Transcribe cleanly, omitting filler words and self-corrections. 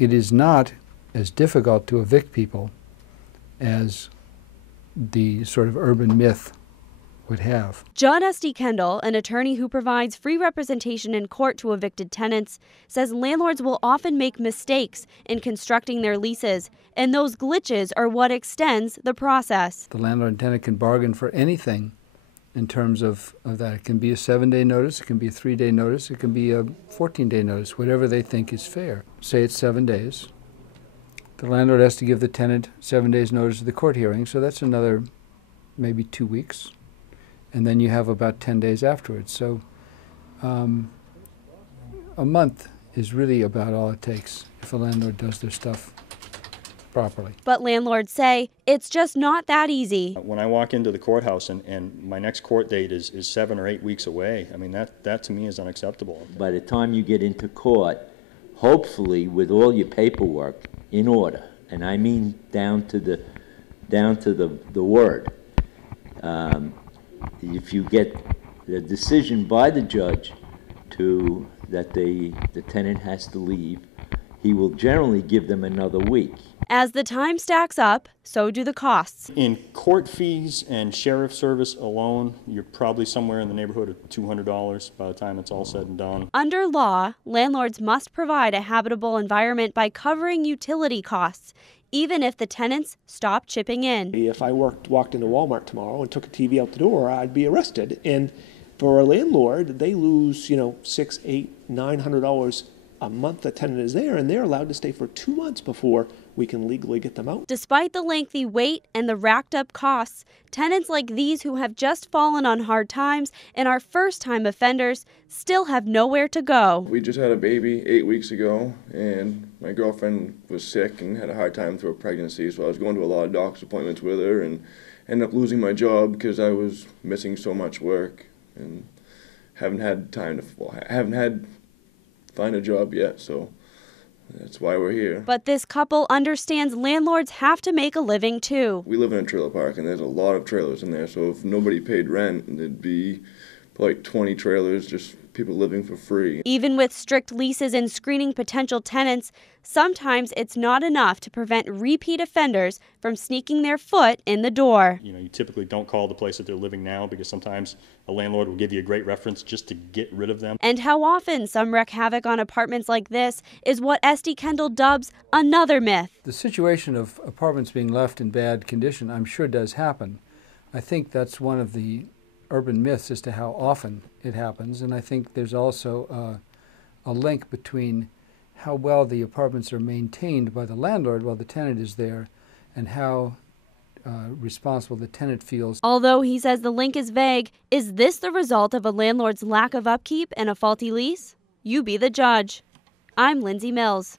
it is not as difficult to evict people as the sort of urban myth would have. John S.D. Kendall, an attorney who provides free representation in court to evicted tenants, says landlords will often make mistakes in constructing their leases, and those glitches are what extends the process. The landlord and tenant can bargain for anything in terms of that. It can be a 7-day notice, it can be a 3-day notice, it can be a 14-day notice, whatever they think is fair. Say it's 7 days. The landlord has to give the tenant 7 days notice of the court hearing, so that's another maybe 2 weeks. And then you have about 10 days afterwards. So a month is really about all it takes if a landlord does their stuff properly. But landlords say it's just not that easy. When I walk into the courthouse and my next court date is 7 or 8 weeks away, I mean, that to me is unacceptable. By the time you get into court, hopefully with all your paperwork in order, and I mean down to the word, if you get the decision by the judge that the tenant has to leave, he will generally give them another week. As the time stacks up, so do the costs. In court fees and sheriff service alone, you're probably somewhere in the neighborhood of $200 by the time it's all said and done. Under law, landlords must provide a habitable environment by covering utility costs, even if the tenants stop chipping in. If I walked into Walmart tomorrow and took a TV out the door, I'd be arrested. And for a landlord, they lose, $600, $800, $900 a month the tenant is there, and they're allowed to stay for 2 months before we can legally get them out. Despite the lengthy wait and the racked up costs, tenants like these who have just fallen on hard times and are first-time offenders still have nowhere to go. We just had a baby 8 weeks ago, and my girlfriend was sick and had a hard time through a pregnancy, so I was going to a lot of doctor's appointments with her and ended up losing my job because I was missing so much work and haven't had time to find a job yet, so that's why we're here. But this couple understands landlords have to make a living too. We live in a trailer park, and there's a lot of trailers in there, so if nobody paid rent, there'd be like 20 trailers, just people living for free. Even with strict leases and screening potential tenants, sometimes it's not enough to prevent repeat offenders from sneaking their foot in the door. You typically don't call the place that they're living now because sometimes a landlord will give you a great reference just to get rid of them. And how often some wreak havoc on apartments like this is what S.D. Kendall dubs another myth. The situation of apartments being left in bad condition, I'm sure, does happen. I think that's one of the urban myths as to how often it happens, and I think there's also a link between how well the apartments are maintained by the landlord while the tenant is there and how responsible the tenant feels. Although he says the link is vague, is this the result of a landlord's lack of upkeep and a faulty lease? You be the judge. I'm Lindsay Mills.